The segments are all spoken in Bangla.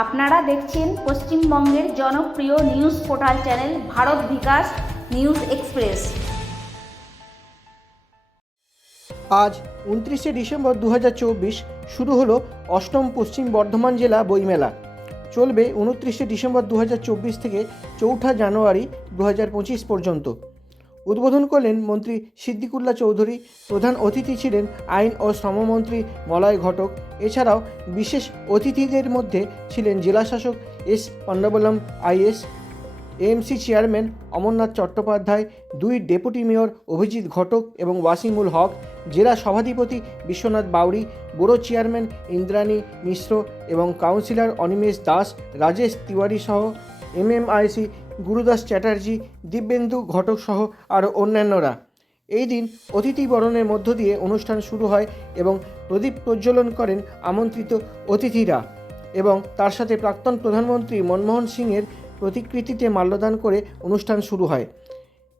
আপনারা দেখছেন পশ্চিমবঙ্গের জনপ্রিয় news portal channel Bharat Bikash news express. আজ উনত্রিশে ডিসেম্বর দু হাজার চব্বিশ শুরু হলো অষ্টম পশ্চিম বর্ধমান জেলা বইমেলা। চলবে উনত্রিশে ডিসেম্বর দু হাজার চব্বিশ থেকে চৌঠা জানুয়ারি দু হাজার পঁচিশ পর্যন্ত। উদ্বোধন করলেন মন্ত্রী সিদ্দিকুল্লা চৌধুরী। প্রধান অতিথি ছিলেন আইন ও শ্রমমন্ত্রী মলয় ঘটক। এছাড়াও বিশেষ অতিথিদের মধ্যে ছিলেন জেলাশাসক S Pandavalam IAS AMC chairman Amarnath Chattopadhyay, দুই ডেপুটি মেয়র অভিজিৎ ঘটক এবং ওয়াসিমুল হক, জেলা সভাধিপতি বিশ্বনাথ বাউরি ব্যুরো চেয়ারম্যান ইন্দ্রাণী মিশ্র এবং কাউন্সিলর অনিমেষ দাস, রাজেশ তিওয়ারি সহ এমএমআইসি গুরুদাস চ্যাটার্জি, দিব্যেন্দু ঘটক সহ আরও অন্যান্যরা। এই দিন অতিথি বরণের মধ্য দিয়ে অনুষ্ঠান শুরু হয় এবং প্রদীপ প্রজ্বলন করেন আমন্ত্রিত অতিথিরা এবং তার সাথে প্রাক্তন প্রধানমন্ত্রী মনমোহন সিংয়ের প্রতিকৃতিতে মাল্যদান করে অনুষ্ঠান শুরু হয়।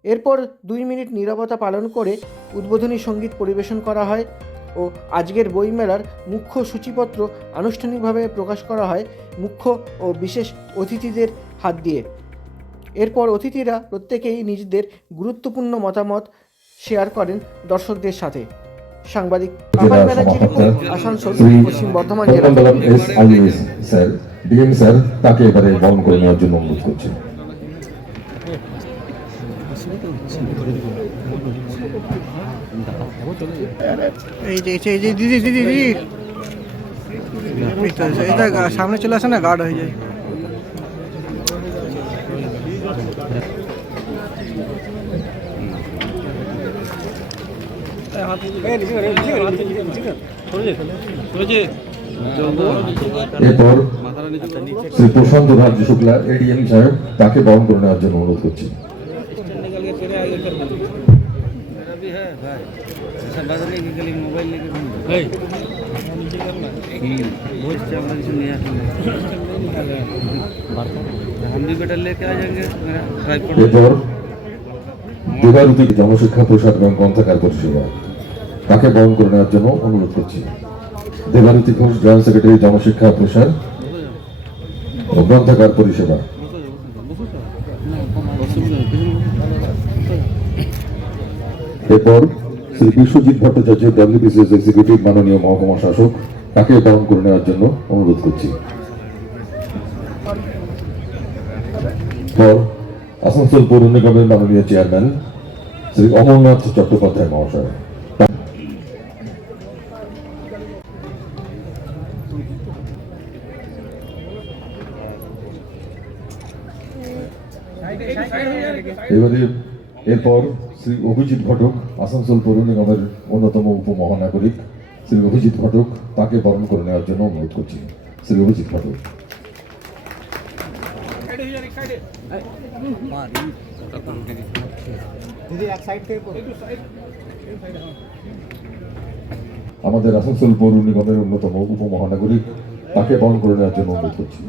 এরপর দুই মিনিট নীরবতা পালন করে উদ্বোধনী সংগীত পরিবেশন করা হয় ও আজকের বইমেলার মুখ্য সূচিপত্র আনুষ্ঠানিকভাবে প্রকাশ করা হয় মুখ্য ও বিশেষ অতিথিদের হাত দিয়ে। এরপর অতিথিরা প্রত্যেকেই নিজেদের গুরুত্বপূর্ণ মতামত শেয়ার করেন দর্শকদের সাথে। সাংবাদিক ব্যানার্জি আসানসোল পশ্চিম বর্ধমান জেলা Kamalam S IAS sir. DM sir তাকে এবারে বরণ করে নেওয়ার জন্য অনুরোধ করছি। এই যে এই যে- এই যে দিদি দিদি দিদি। সামনে চলে আসে না গার্ড হয়ে যায়। এরপর শ্রী প্রশান্ত ভার্য শুক্লা এডিএম সাহেব তাকে বরণ করে নেওয়ার জন্য অনুরোধ করছি। জনশিক্ষা প্রসার এবং গ্রন্থাগার পরিষেবা তাকে বহন করে নেওয়ার জন্য অনুরোধ করছি। দেবারতী ঘোষ জয়েন্ট সেক্রেটারি, জনশিক্ষা প্রসার ও গ্রন্থাগার পরিষেবা। এরপর শ্রী বিশ্বজিৎ ভট্টাচার্য, ডাব্লিউবিসিএস এক্সিকিউটিভ, মাননীয় মহকুমা শাসক, তাকে বরণ করে নেওয়ার জন্য অনুরোধ করছি। পর আসানসোল পৌর নিগমের মাননীয় চেয়ারম্যান শ্রী অমরনাথ চট্টোপাধ্যায় মহাশয়। এবারে এরপর শ্রী অভিজিৎ ঘটক আসানসোল পৌর নিগমের অন্যতম উপমহানাগরিক। শ্রী অভিজিৎ ঘটক তাকে বরণ করে নেওয়ার জন্য অনুরোধ করছি। শ্রী অভিজিৎ ঘটক। আমাদের আসানসোল পৌর নিগমের অন্যতম উপমহানাগরিক তাকে বরণ করে নেওয়ার জন্য অনুরোধ করছি।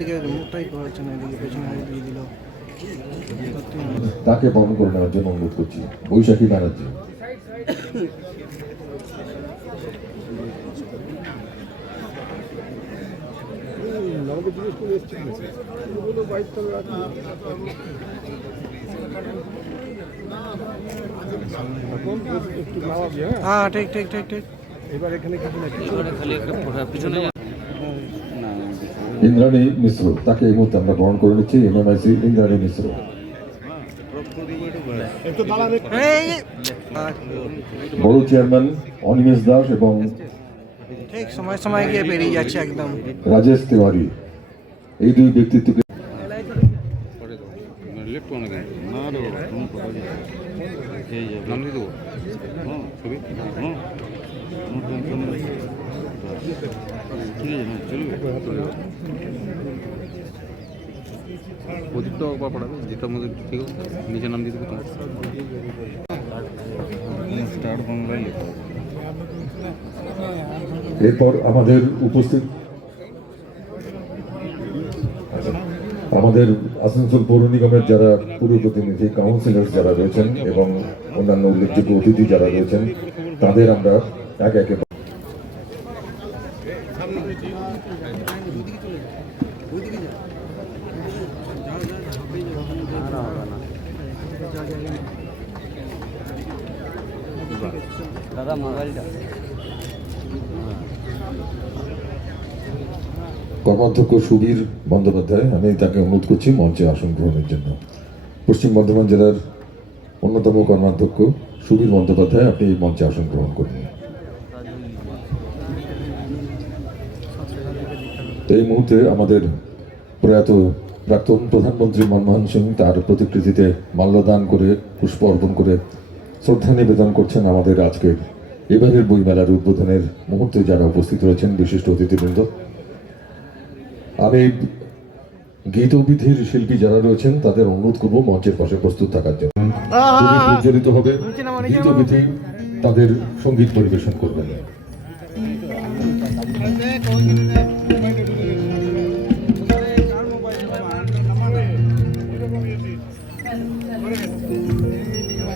দিকে মুখটাই করা হচ্ছে না এদিকে পেছনে দিয়ে দিল। তাকে বরণ করে নেওয়ার জন্য অনুরোধ করছি। বৈশাখী ব্যানার্জি। হ্যাঁ। ঠিক ঠিক ঠিক ঠিক। খালি একটা ফোটা পিছনে যা- না ইন্দ্রাণী মিশ্র তাকে এই মুহূর্তে আমরা গ্রহণ করে নিচ্ছি এমএমআইসি ইন্দ্রাণী মিশ্র। বড় চেয়ারম্যান অনিমেষ দাস এবং ঠিক সময় সময় গিয়ে বেরিয়ে যাচ্ছে একদম। রাজেশ তিওয়ারি এই দুই ব্যক্তিত্বকে ঠিক আছে না লেখা হবে। এরপর আমাদের উপস্থিত আমাদের আসানসোল পৌর নিগমের যারা পুরো প্রতিনিধি কাউন্সিলর যারা রয়েছেন এবং অন্যান্য উল্লেখযোগ্য অতিথি যারা রয়েছেন, তাদের আমরা একে একে মোবাইলটা। কর্মাধ্যক্ষ সুবীর বন্দ্যোপাধ্যায়, আমি তাকে অনুরোধ করছি মঞ্চে আসন গ্রহণের জন্য। পশ্চিম বর্ধমান জেলার অন্যতম কর্মাধ্যক্ষ সুবীর বন্দ্যোপাধ্যায়, আপনি মঞ্চে আসন গ্রহণ করুন। তো এই মুহূর্তে আমাদের প্রয়াত প্রাক্তন প্রধানমন্ত্রী মনমোহন সিং তার প্রতিকৃতিতে মাল্যদান করে, পুষ্প অর্পণ করে শ্রদ্ধা নিবেদন করছেন আমাদের আজকের এবারের বইমেলার উদ্বোধনের মুহূর্তে যারা উপস্থিত রয়েছেন বিশিষ্ট অতিথিবৃন্দ। আমি গীতবিধির শিল্পী যারা রয়েছেন তাদের অনুরোধ করব মঞ্চের পাশে প্রস্তুত থাকার জন্য। প্রজ্বলিত হবে গীতবিধি তাদের সংগীত পরিবেশন করবেন।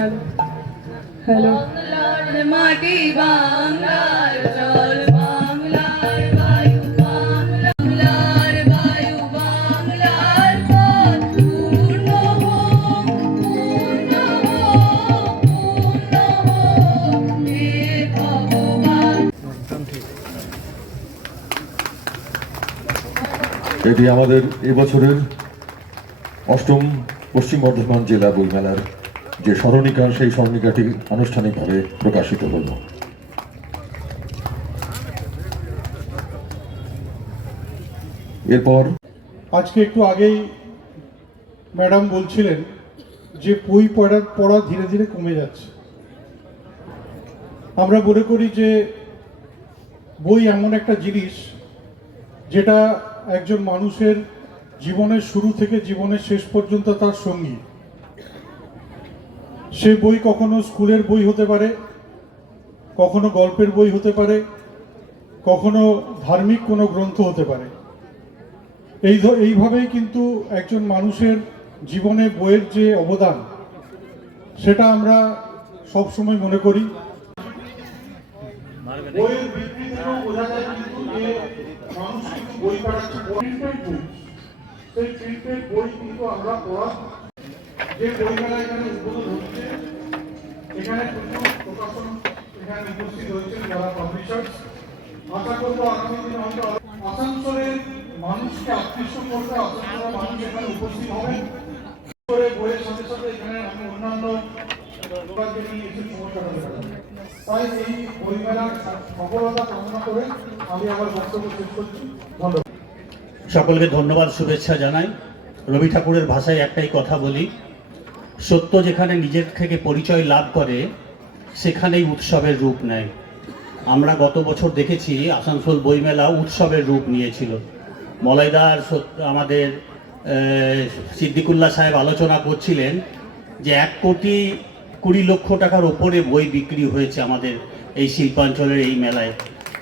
Hello. Hello. মাটি এটি আমাদের এবছরের অষ্টম পশ্চিম বর্ধমান জেলা বইমেলার যে স্মরণিকা, সেই স্মরণিকাটি আনুষ্ঠানিকভাবে প্রকাশিত হল। এরপর আজকে একটু আগেই ম্যাডাম বলছিলেন যে বই পড়া পড়া ধীরে ধীরে কমে যাচ্ছে। আমরা মনে করি যে বই এমন একটা জিনিস যেটা একজন মানুষের জীবনের শুরু থেকে জীবনের শেষ পর্যন্ত তার সঙ্গী। সে বই কখনো স্কুলের বই হতে পারে, কখনো গল্পের বই হতে পারে, কখনো ধার্মিক কোনো গ্রন্থ হতে পারে। এই এইভাবেই কিন্তু একজন মানুষের জীবনে বইয়ের যে অবদান, সেটা আমরা সব সময় মনে করি। যে বই কিন্তু আমরা পড়া যে এখানে উদ্বোধন এখানে প্রকাশন এখানে উপস্থিত হয়েছেন যারা পাবলিশার্স আশা আগামী দিনে আসানসোলের মানুষকে আকৃষ্ট আসানসোলের মানুষ এখানে উপস্থিত হবেন করে বইয়ের সাথে সাথে এখানে আমি অন্যান্য লোককে নিয়ে কাটাতে তাই এই সফলতা কামনা করে আমি আমার বক্তব্য শেষ করছি। ধন্যবাদ। সকলকে ধন্যবাদ, শুভেচ্ছা জানাই। রবি ঠাকুরের ভাষায় একটাই কথা বলি সত্য যেখানে নিজের থেকে পরিচয় লাভ করে সেখানেই উৎসবের রূপ নেয়। আমরা গত বছর দেখেছি আসানসোল বইমেলা উৎসবের রূপ নিয়েছিল। মলাইদার আমাদের আহ, সিদ্দিকুল্লাহ সাহেব আলোচনা করছিলেন যে এক কোটি কুড়ি লক্ষ টাকার ওপরে বই বিক্রি হয়েছে আমাদের এই শিল্পাঞ্চলের এই মেলায়।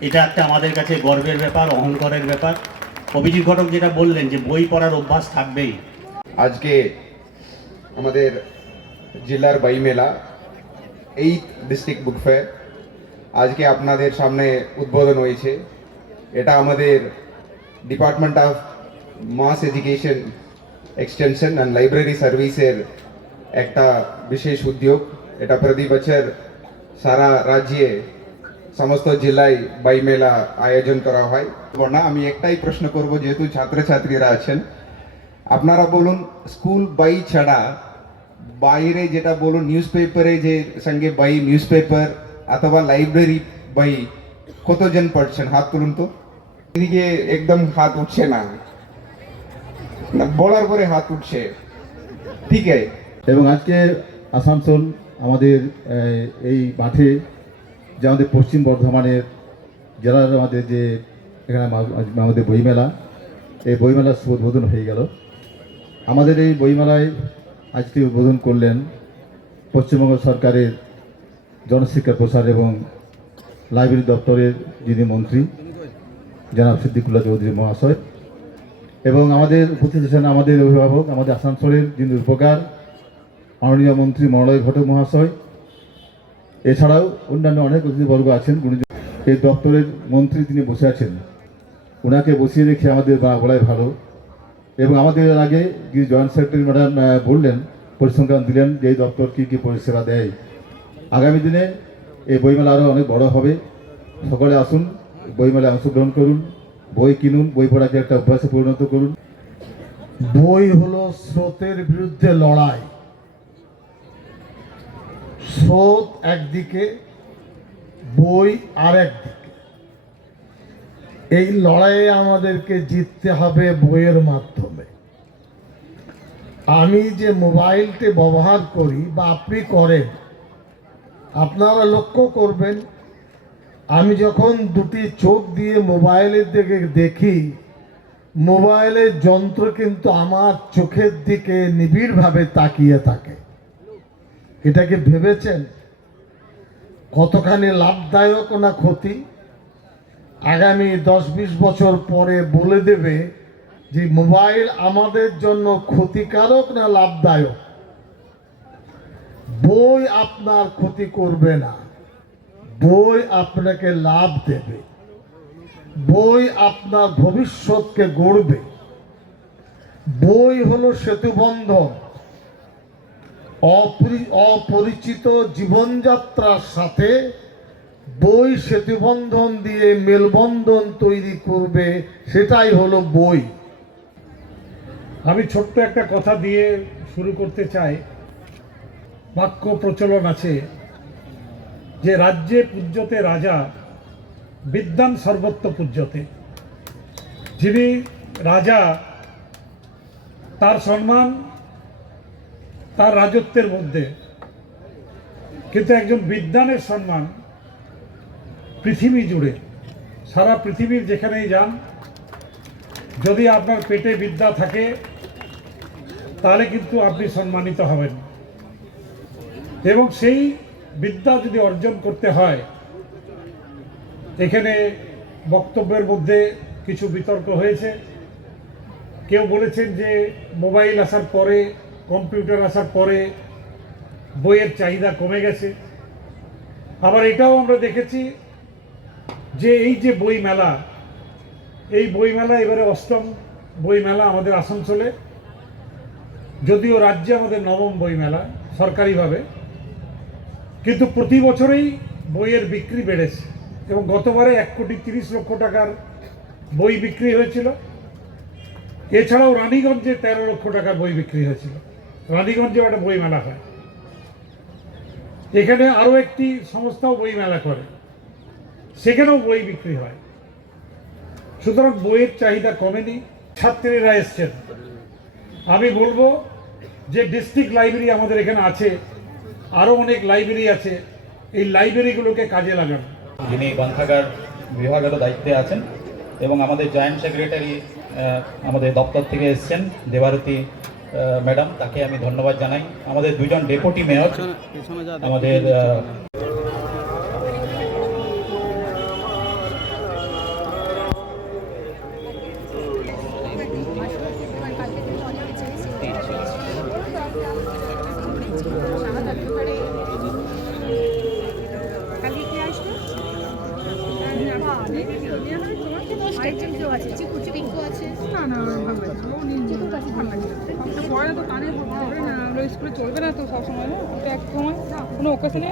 এটা একটা আমাদের কাছে গর্বের ব্যাপার অহংকারের ব্যাপার। অভিজিৎ ঘটক যেটা বললেন যে বই পড়ার অভ্যাস থাকবেই। আজকে আমাদের জেলার বইমেলা, এই ডিস্ট্রিক্ট বুক ফেয়ার আজকে আপনাদের সামনে উদ্বোধন হয়েছে। এটা আমাদের department of mass education extension and library সার্ভিসের একটা বিশেষ উদ্যোগ। এটা প্রতি বছর সারা রাজ্যে সমস্ত জেলায় বইমেলা আয়োজন করা হয়। না আমি একটাই প্রশ্ন করব, যেহেতু ছাত্রছাত্রীরা আছেন। আপনারা বলুন, স্কুল বাই ছাড়া বাইরে যেটা বলুন নিউজ পেপারে যে সঙ্গে বই নিউজ পেপার অথবা লাইব্রেরি বই, কতজন পড়ছেন? হাত তুলুন তো। এদিকে একদম হাত উঠছে না। বলার পরে হাত উঠছে। ঠিক আছে। এবং আজকে আসানসোল আমাদের এই মাঠে যে আমাদের পশ্চিম বর্ধমানের জেলার আমাদের যে, এখানে আমাদের বইমেলা, এই বইমেলার উদ্বোধন হয়ে গেল। আমাদের এই বইমেলায় আজকে উদ্বোধন করলেন পশ্চিমবঙ্গ সরকারের জনশিক্ষা প্রসার এবং লাইব্রেরি দপ্তরের যিনি মন্ত্রী, জনাব সিদ্দিকুল্লাহ চৌধুরী মহাশয় এবং আমাদের উপস্থিত আছেন আমাদের অভিভাবক, আমাদের আসানসোলের যিনি উপকার, মাননীয় মন্ত্রী মলয় ঘটক মহাশয়। এছাড়াও অন্যান্য অনেক অতিথিবর্গ আছেন এই দপ্তরের মন্ত্রী তিনি বসে আছেন ওনাকে বসিয়ে রেখে আমাদের বা ভালো এবং আমাদের আগে যিনি জয়েন্ট সেক্রেটারি ম্যাডাম বললেন, পরিসংখ্যান দিলেন যে এই দপ্তর কী কী পরিষেবা দেয়। আগামী দিনে এই বইমেলা আরও অনেক বড় হবে। সকলে আসুন, বইমেলায় অংশগ্রহণ করুন, বই কিনুন, বই পড়াকে একটা অভ্যাসে পরিণত করুন। বই হলো স্রোতের বিরুদ্ধে লড়াই। স্রোত একদিকে, বই আর একদিকে এই লড়াইয়ে আমাদেরকে জিততে হবে বইয়ের মাধ্যমে। আমি যে মোবাইলটি ব্যবহার করি বা আপনি করেন, আপনারা লক্ষ্য করবেন, আমি যখন দুটি চোখ দিয়ে মোবাইলের দিকে দেখি, মোবাইলের যন্ত্র কিন্তু আমার চোখের দিকে নিবিড়ভাবে তাকিয়ে থাকে। এটাকে ভেবেছেন? কতখানি লাভদায়ক না ক্ষতি? আগামী দশ বিশ বছর পরে বলে দেবে যে মোবাইল আমাদের জন্য ক্ষতিকারক না লাভদায়ক? বই আপনার ক্ষতি করবে না। বই আপনাকে লাভ দেবে। বই আপনার ভবিষ্যৎকে গড়বে। বই হলো সেতুবন্ধন। অপরি- অপরিচিত জীবনযাত্রার সাথে বই সেতুবন্ধন দিয়ে মেলবন্ধন তৈরি করবে, সেটাই হলো বই। আমি ছোট্ট একটা কথা দিয়ে শুরু করতে চাই। বাক্য প্রচলন আছে যে রাজ্যে পূজ্যতে রাজা বিদ্যান সর্বত্র পূজ্যতে। যিনি রাজা, তার সম্মান, তার রাজত্বের মধ্যে। কিন্তু একজন বিদ্যানের সম্মান পৃথিবী জুড়ে, সারা পৃথিবীর যেখানেই যান, যদি আপনার পেটে বিদ্যা থাকে, তাহলে কিন্তু আপনি সম্মানিত হবেন। এবং সেই বিদ্যা যদি অর্জন করতে হয়, এখানে বক্তব্যের মধ্যে কিছু বিতর্ক হয়েছে। কেউ বলেছেন যে, মোবাইল আসার পরে, কম্পিউটার আসার পরে বইয়ের চাহিদা কমে গেছে। আবার এটাও আমরা দেখেছি যে এই যে বই মেলা এই বইমেলা এবারে অষ্টম বইমেলা আমাদের আসানসোলে। যদিও রাজ্যে আমাদের নবম বইমেলা সরকারিভাবে, কিন্তু প্রতি বছরেই বইয়ের বিক্রি বেড়েছে এবং গতবারে এক কোটি তিরিশ লক্ষ টাকার বই বিক্রি হয়েছিল। এছাড়াও রানীগঞ্জে তেরো লক্ষ টাকার বই বিক্রি হয়েছিল। রানীগঞ্জেও একটা বই মেলা হয়। এখানে আরও একটি সংস্থাও বই মেলা করে। সেখানেও বই বিক্রি হয়। সুতরাং বইয়ের চাহিদা কমেনি ছাত্রীরা এসছেন। আমি বলব যে ডিস্ট্রিক্ট লাইব্রেরি আমাদের এখানে আছে আরও অনেক লাইব্রেরি আছে এই লাইব্রেরিগুলোকে কাজে লাগান। যিনি গ্রন্থাগার বিভাগের দায়িত্বে আছেন এবং আমাদের জয়েন্ট সেক্রেটারি আমাদের দপ্তর থেকে এসছেন দেবারতী ম্যাডাম তাকে আমি ধন্যবাদ জানাই। আমাদের দুজন ডেপুটি মেয়র আমাদের পরে তো কানে হবে না স্কুলে চলবে না তো সবসময় না। ওটা এক সময় কোনো ওকেশনে